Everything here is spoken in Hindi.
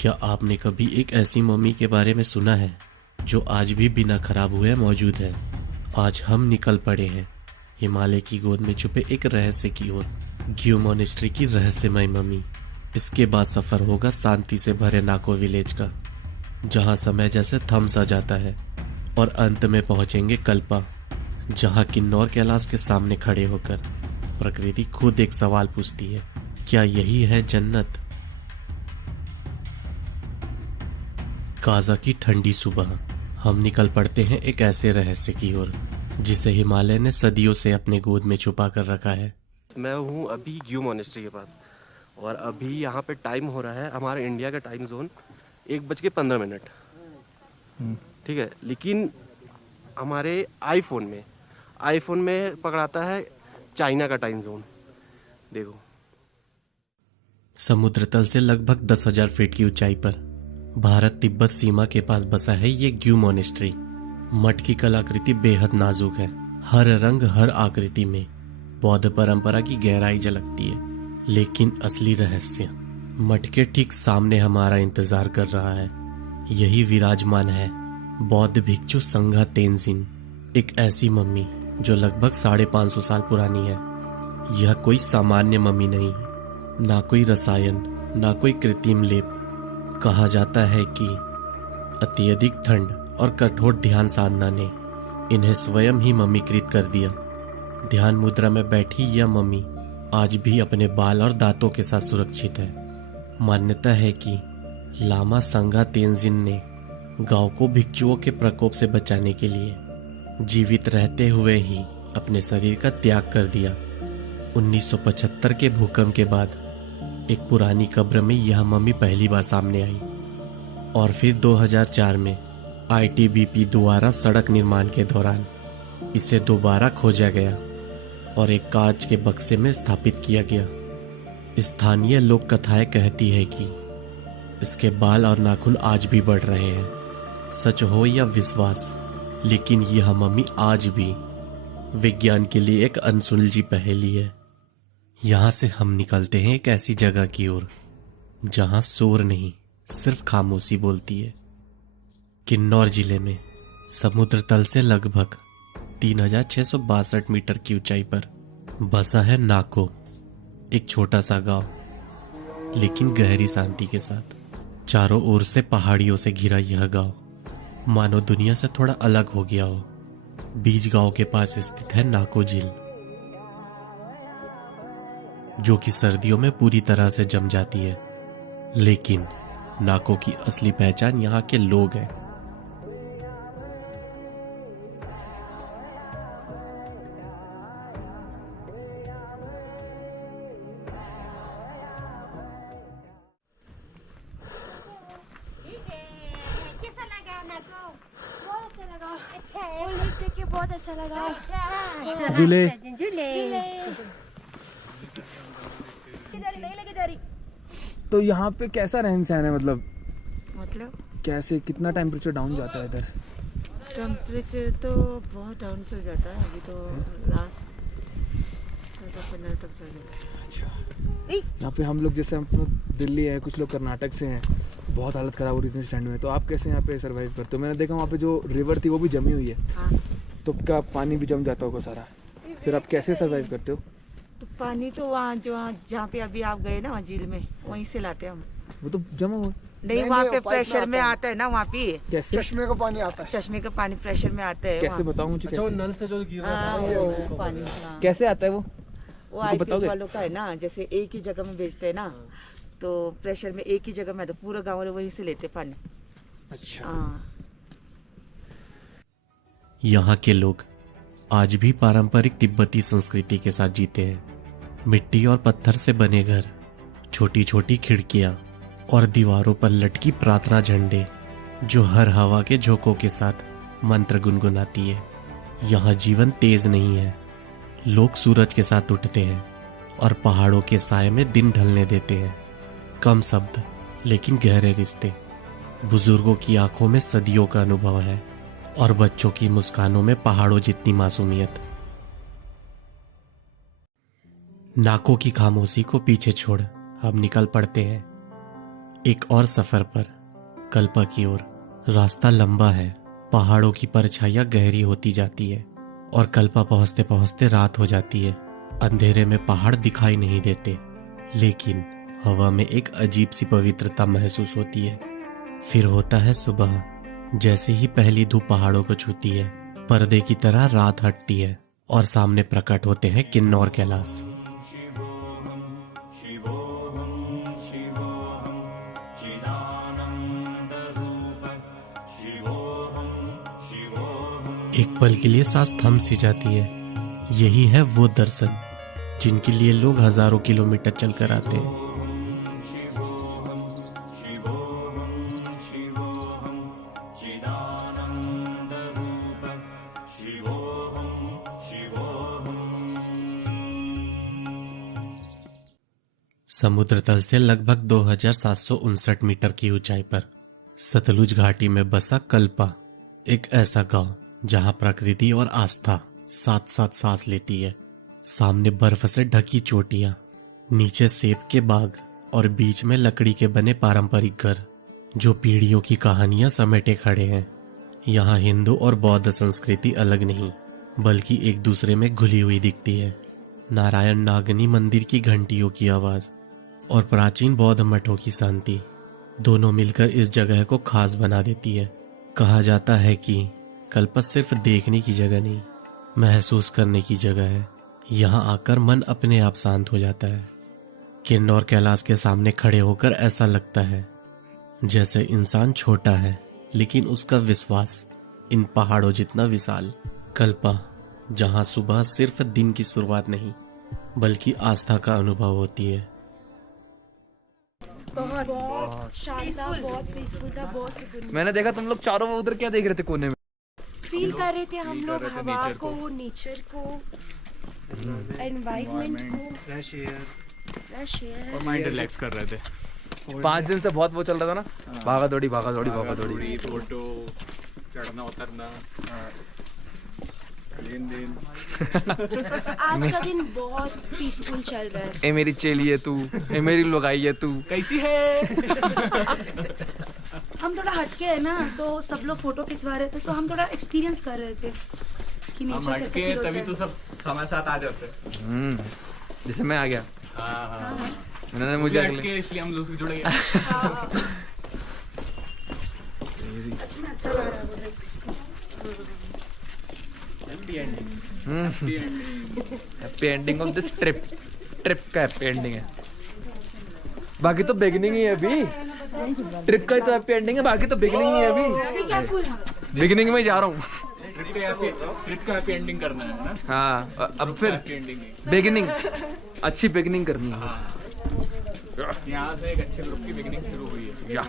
क्या आपने कभी एक ऐसी मम्मी के बारे में सुना है जो आज भी बिना खराब हुए मौजूद है? आज हम निकल पड़े हैं हिमालय की गोद में छुपे एक रहस्य की ओर, ग्यू मोनेस्ट्री की रहस्यमय मम्मी। इसके बाद सफर होगा शांति से भरे नाको विलेज का, जहां समय जैसे थम सा जाता है, और अंत में पहुंचेंगे कल्पा, जहां किन्नौर कैलाश के सामने खड़े होकर प्रकृति खुद एक सवाल पूछती है, क्या यही है जन्नत? काजा की ठंडी सुबह हम निकल पड़ते हैं एक ऐसे रहस्य की ओर जिसे हिमालय ने सदियों से अपने गोद में छुपा कर रखा है। मैं हूँ अभी ग्यू मोनेस्ट्री के पास, और अभी यहाँ पे टाइम हो रहा है हमारे इंडिया का टाइम जोन 1:15। ठीक है, लेकिन हमारे आईफोन में पकड़ाता है चाइना का टाइम जोन। देखो, समुद्र तल से लगभग 10,000 फीट की ऊंचाई पर भारत तिब्बत सीमा के पास बसा है ये ग्यू मोनेस्ट्री। मठ की कलाकृति बेहद नाजुक है। हर रंग, हर आकृति में बौद्ध परंपरा की गहराई झलकती है। लेकिन असली रहस्य मठ के ठीक सामने हमारा इंतजार कर रहा है। यही विराजमान है बौद्ध भिक्षु संघा तेंजिन, एक ऐसी मम्मी जो लगभग 550 साल पुरानी है। यह कोई सामान्य मम्मी नहीं, ना कोई रसायन, ना कोई कृत्रिम लेप। कहा जाता है कि अत्यधिक ठंड और कठोर ध्यान साधना ने इन्हें स्वयं ही मम्मीकृत कर दिया। ध्यान मुद्रा में बैठी यह मम्मी आज भी अपने बाल और दांतों के साथ सुरक्षित है। मान्यता है कि लामा संगा तेंजिन ने गांव को भिक्षुओं के प्रकोप से बचाने के लिए जीवित रहते हुए ही अपने शरीर का त्याग कर दिया। 1975 के भूकंप के बाद एक पुरानी कब्र में यह मम्मी पहली बार सामने आई, और फिर 2004 में आईटीबीपी द्वारा सड़क निर्माण के दौरान इसे दोबारा खोजा गया और एक कांच के बक्से में स्थापित किया गया। स्थानीय लोक कथाएं कहती है कि इसके बाल और नाखून आज भी बढ़ रहे हैं। सच हो या विश्वास, लेकिन यह मम्मी आज भी विज्ञान के लिए एक अनसुलझी पहेली है। यहाँ से हम निकलते हैं एक ऐसी जगह की ओर जहाँ शोर नहीं, सिर्फ खामोशी बोलती है। किन्नौर जिले में समुद्र तल से लगभग 3662 मीटर की ऊंचाई पर बसा है नाको, एक छोटा सा गांव, लेकिन गहरी शांति के साथ। चारों ओर से पहाड़ियों से घिरा यह गांव मानो दुनिया से थोड़ा अलग हो गया हो। बीच गांव के पास स्थित है नाको झील, जो कि सर्दियों में पूरी तरह से जम जाती है। लेकिन नाको की असली पहचान यहाँ के लोग हैं। कैसा लगा नाको? बहुत अच्छा लगा। अच्छा है। वो लेक देख के बहुत अच्छा लगा। अच्छा। झूले। तो यहाँ पे कैसा रहन सहन है, मतलब कैसे, कितना टेम्परेचर डाउन जाता है इधर? टेम्परेचर तो बहुत डाउन चल जाता है। अभी तो लास्ट 15 तक चल जाता है। अच्छा, यहाँ पे हम लोग जैसे हम लोग दिल्ली है, कुछ लोग कर्नाटक से हैं, बहुत हालत ख़राब हो रही थी ठंड में। तो आप कैसे यहाँ पे सर्वाइव करते हो? मैंने देखा वहाँ पे जो रिवर थी वो भी जमी हुई है। हाँ, तो क्या पानी भी जम जाता होगा सारा, फिर आप कैसे सर्वाइव करते हो? तो पानी तो वहाँ जहाँ पे अभी आप गए ना, वहाँ झील में, वहीं से लाते हैं हम। वो तो जमा हुआ नहीं, वहाँ पे प्रेशर में आता है ना, वहाँ पे कैसे? चश्मे का पानी आता है। चश्मे का पानी प्रेशर में आता है। कैसे बताऊँ मुझे? अच्छा, वो कैसे नल से जो गिर रहा हाँ, था वो पानी, हाँ। कैसे आता है वो वो हमको आईपीएल बताओगे? वालों का है ना, जैसे एक ही जगह में बेचते हैं ना, तो प्रेशर में एक ही जगह में आता है। पूरा गाँव वाले वहीं से लेते पानी। अच्छा, हाँ, यहाँ के लोग आज भी पारंपरिक तिब्बती संस्कृति के साथ जीते हैं। मिट्टी और पत्थर से बने घर, छोटी छोटी खिड़कियां और दीवारों पर लटकी प्रार्थना झंडे जो हर हवा के झोंकों के साथ मंत्र गुनगुनाती है। यहाँ जीवन तेज नहीं है। लोग सूरज के साथ उठते हैं और पहाड़ों के साए में दिन ढलने देते हैं। कम शब्द लेकिन गहरे रिश्ते। बुजुर्गों की आंखों में सदियों का अनुभव है और बच्चों की मुस्कानों में पहाड़ों जितनी मासूमियत। नाकों की खामोशी को पीछे छोड़ हम निकल पड़ते हैं एक और सफर पर, कल्पा की ओर। रास्ता लंबा है, पहाड़ों की परछाइयां गहरी होती जाती है और कल्पा पहुंचते पहुंचते रात हो जाती है। अंधेरे में पहाड़ दिखाई नहीं देते, लेकिन हवा में एक अजीब सी पवित्रता महसूस होती है। फिर होता है सुबह। जैसे ही पहली धूप पहाड़ों को छूती है, पर्दे की तरह रात हटती है और सामने प्रकट होते हैं किन्नौर कैलाश। एक पल के लिए सांस थम सी जाती है। यही है वो दर्शन जिनके लिए लोग हजारों किलोमीटर चलकर आते हैं। समुद्र तल से लगभग 2759 मीटर की ऊंचाई पर सतलुज घाटी में बसा कल्पा एक ऐसा गांव जहां प्रकृति और आस्था साथ साथ सांस लेती है। सामने बर्फ से ढकी चोटियां, नीचे सेब के बाग और बीच में लकड़ी के बने पारंपरिक घर जो पीढ़ियों की कहानियां समेटे खड़े हैं। यहाँ हिंदू और बौद्ध संस्कृति अलग नहीं, बल्कि एक दूसरे में घुली हुई दिखती है। नारायण नागनी मंदिर की घंटियों की आवाज और प्राचीन बौद्ध मठों की शांति दोनों मिलकर इस जगह को खास बना देती है। कहा जाता है कि कल्पा सिर्फ देखने की जगह नहीं, महसूस करने की जगह है। यहाँ आकर मन अपने आप शांत हो जाता है। किन्नौर कैलाश के सामने खड़े होकर ऐसा लगता है जैसे इंसान छोटा है, लेकिन उसका विश्वास इन पहाड़ों जितना विशाल। कल्पा, जहाँ सुबह सिर्फ दिन की शुरुआत नहीं, बल्कि आस्था का अनुभव होती है। बहुत शानदार, बहुत पीसफुल था, बहुत सुकून। मैंने देखा तुम लोग चारों उधर क्या देख रहे थे कोने में? फील कर रहे थे हम लोग हवा को, नेचर को, एनवायरनमेंट को, फ्रेश एयर और माइंड रिलैक्स कर रहे थे। 5 दिन से बहुत वो चल रहा था ना, भागा दौड़ी फोटो, चढ़ना उतरना, लेन देन। आज का दिन बहुत पीसफुल चल रहा है। ए मेरी चेली है तू, ए मेरी लुगाई है तू, कैसी है? हम थोड़ा हटके है ना, तो सब लोग फोटो खिंचवा रहे थे, तो हम थोड़ा एक्सपीरियंस कर रहे थे कि नेचर कैसे फील होता है। तभी तो सब हमारे साथ आ जाते हैं। जैसे मैं आ गया। हाँ। उन्होंने मुझे इसलिए हम लोग से जुड़ गए। सच में अच्छा लग रहा है वो देख उसको। Happy ending of this trip का हैप्पी एंडिंग है। बाकी तो बिगिनिंग ही है अभी। ट्रिप का ही तो हैप्पी एंडिंग है, बाकी तो बिगिनिंग ही है अभी। बिगिनिंग में ही जा रहा हूँ। ट्रिप का हैप्पी एंडिंग करना है ना? हाँ, अब फिर बिगिनिंग, अच्छी बिगिनिंग करनी है। यहाँ से एक अच्छे ग्रुप की बिगिनिंग शुरू हुई है। या